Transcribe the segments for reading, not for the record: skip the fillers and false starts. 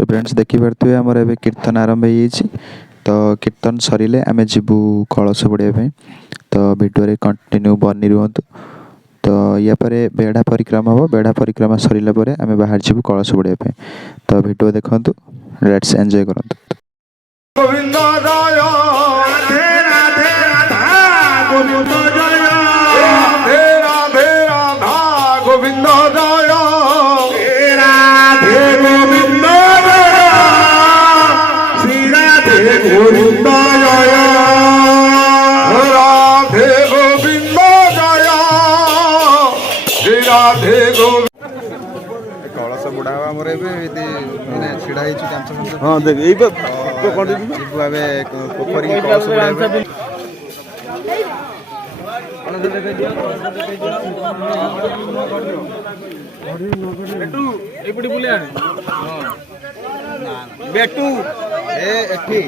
So friends देखिपे आमर ए कीर्तन आरंभ हो तो कीर्तन सरिले आमे जीवु कलश बुड़ाई तो भिडियो कंटिन्यू बनी रुहतु। तो या परे बेढ़ा परिक्रमा हम बेढ़ा परिक्रमा सरिला परे आमे बाहर जीवु कलश बुड़ाई तो भिडियो देखंतु लेट्स एंजॉय करंतु। गोविंद जय राधे राधे राधा गोविंद जय राधे राधे राधा गोविंद जय राधे गोविंद जय श्री राधे गोविंद जय राधे गोविंद जय श्री राधे गोविंद कलश बुढ़ा आमर छिड़ा हाँ देख यही पोखरी कलश बुढ़ा बेटू ए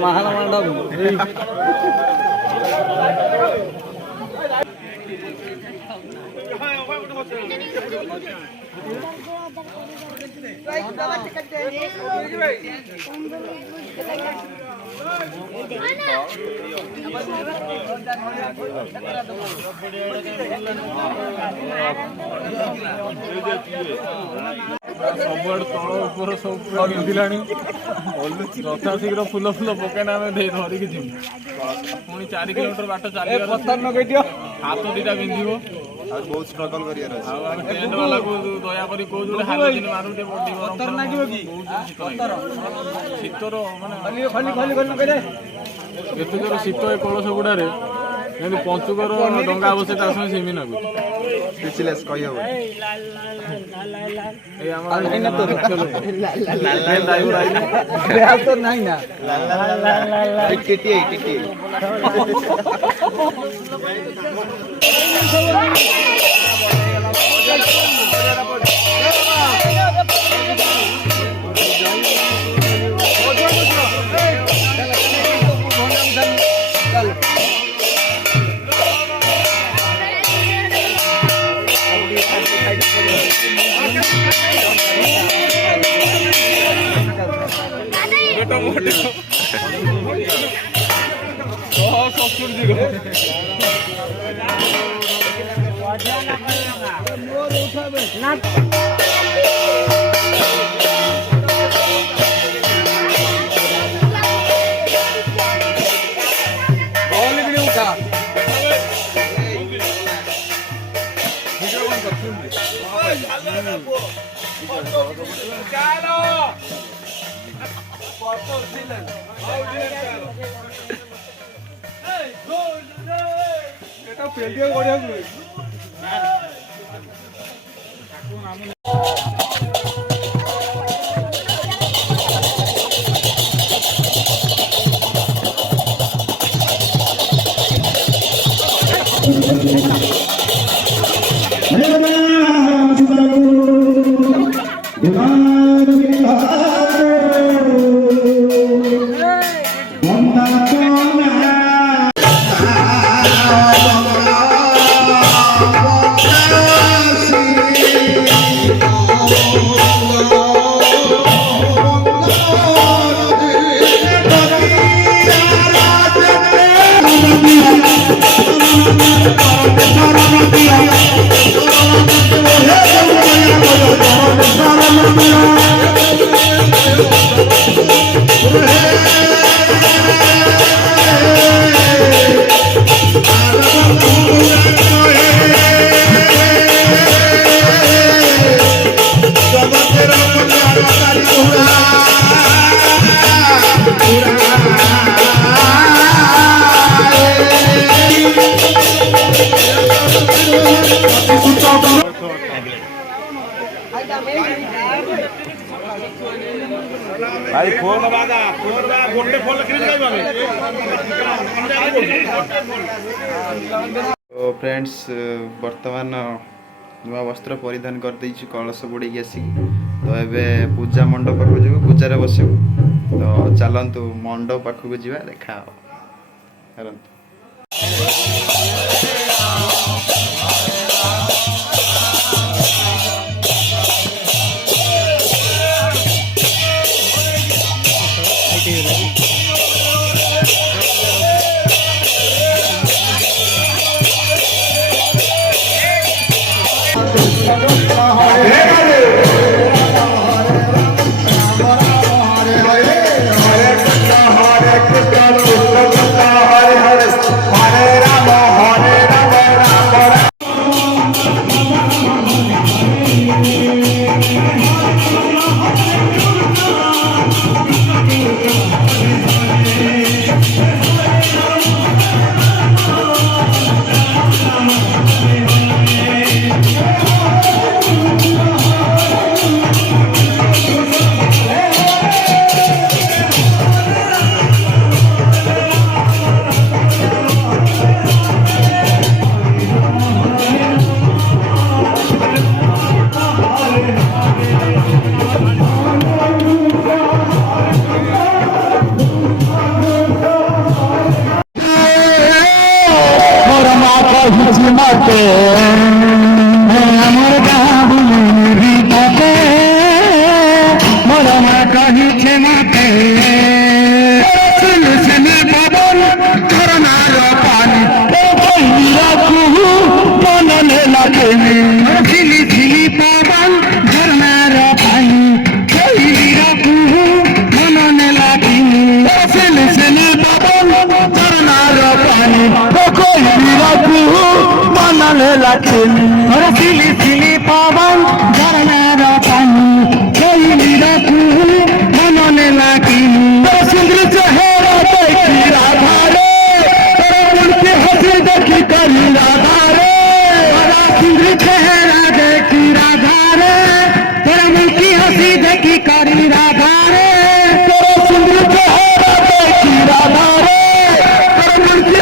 महान मंडप सबुआड़ तल उपर सब पूरा निधिला यथा शीघ्र फुल फुल पकईना आम धरिकी जीव पुणी 4 किलोमीटर बाट चलिए हाथ दीटा बिंधो बहुत स्ट्रगल टेंट वाला को दया कर कौन हालत मारू शीतर मानते जोर शीत कलश गुड़े पंचुकर डंगा बसे सेमी लगुच भाई फोन बादा गोटे फोन तो फ्रेंड्स वर्तमान नुआ वस्त्र परिधान कर देछि कलश बुड़ी आसिक तो एबे पूजा मंडप पाखु जीव पूजा बसबू तो चलतु मंडप पाखु जीवा देखा ডাকেনি ওরা সিলি সিলি পাবন ঝরনার পানি কইলির ফুল মননে লাগিনি সুন্দর চেহারা দেখি রাধারে মনকে হাসি দেখি করি রাধারে সুন্দর চেহারা দেখি রাধারে তোরা মনকে হাসি দেখি করি রাধারে সুন্দর চেহারা দেখি রাধারে তোরা মনকে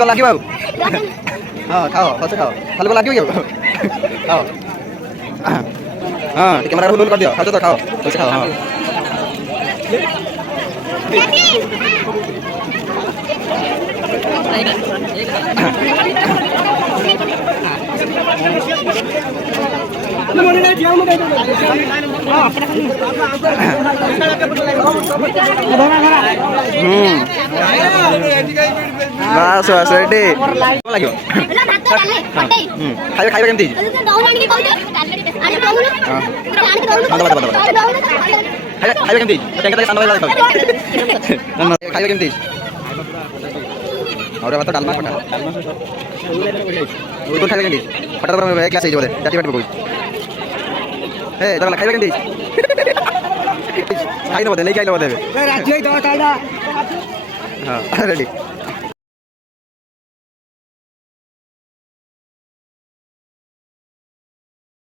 କ'ଣ ଲାଗିବ ଆଉ ହଁ ଖାଅ ଭଲସେ ଖାଅ ଖାଲି କ'ଣ ଲାଗିବ କି ଆଉ ଖାଅ ହଁ ଟିକେ କ୍ୟାମେରା ଭୁଲ କରିଦିଅ ଖାଉଛ ତ ଖାଅ ଭଲସେ ଖାଅ ହଁ ବାସ୍ ବାସ୍ ରେଡି କ'ଣ ଲାଗିବ ଖାଇବା ଖାଇବା କେମିତି ଖାଇବା କେମିତି ଖାଇବା କେମିତି ଅରୁଆ ଭାତ ଡାଲମା ଖଟା ଖାଇବା କେମିତି ଖଟା କ୍ଲାସ୍ ହେଇଯିବ ବୋଧେ ଜାତି ପାଟି ପକଉଛି ଖାଇବା କେମିତି ଖାଇନ ବୋଧେ ନେଇକି ଆଇଲ ବୋଧେ ଏବେ ହଁ ରେଡି